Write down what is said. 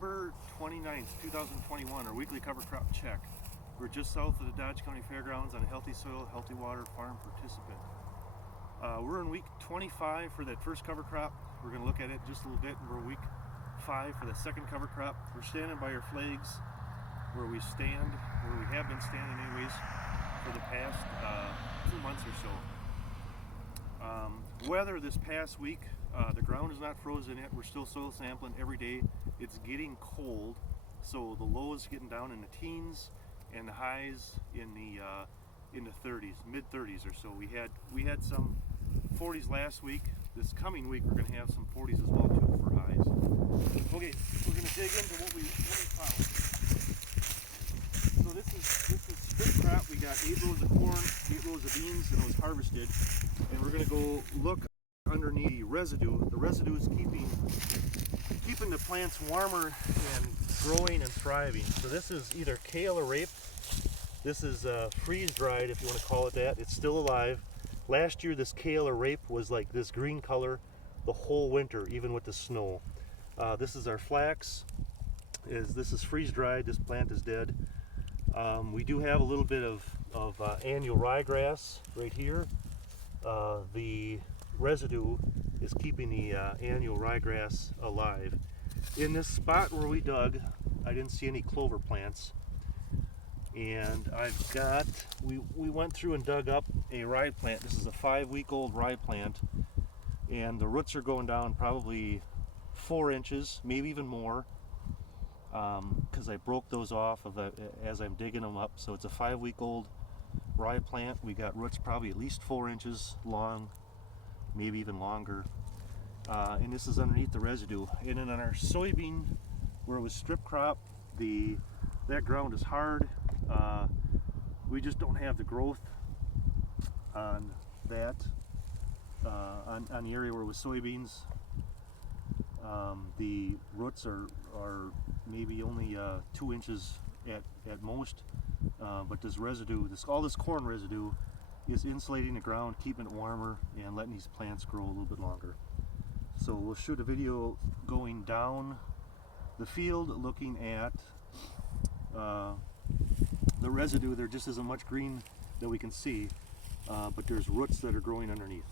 November 29th, 2021, our weekly cover crop check. We're just south of the Dodge County Fairgrounds on a healthy soil, healthy water farm participant. We're in week 25 for that first cover crop. We're going to look at it just a little bit. We're week 5 for the second cover crop. We're standing by our flags where we have been standing anyways for the past 2 months or so. Weather this past week, the ground is not frozen yet. We're still soil sampling every day. It's getting cold, so the lows getting down in the teens and the highs in the 30s, mid 30s or so. We had some 40s last week. This coming week we're going to have some 40s as well too for highs. Okay, we're going to dig into what we found. So this is strip crop. We got 8 rows of corn, 8 rows of beans, and it was harvested. And we're going to go look underneath the residue. The residue is keeping the plants warmer and growing and thriving. So this is either kale or rape. This is freeze dried, if you want to call it that. It's still alive. Last year this kale or rape was like this green color the whole winter, even with the snow. This is our flax. This is freeze dried. This plant is dead. We do have a little bit of annual ryegrass right here. The residue is keeping the annual ryegrass alive. In this spot where we dug, I didn't see any clover plants, and we went through and dug up a rye plant. This is a 5-week-old rye plant, and the roots are going down probably 4 inches, maybe even more, because I broke those off as I'm digging them up. So it's a 5-week-old rye plant. We got roots probably at least 4 inches long, maybe even longer, and this is underneath the residue. And then on our soybean, where it was strip crop, that ground is hard. We just don't have the growth on that, on the area where it was soybeans. The roots are maybe only 2 inches at most. But this residue, all this corn residue, is insulating the ground, keeping it warmer, and letting these plants grow a little bit longer. So we'll shoot a video going down the field, looking at the residue. There just isn't much green that we can see, but there's roots that are growing underneath.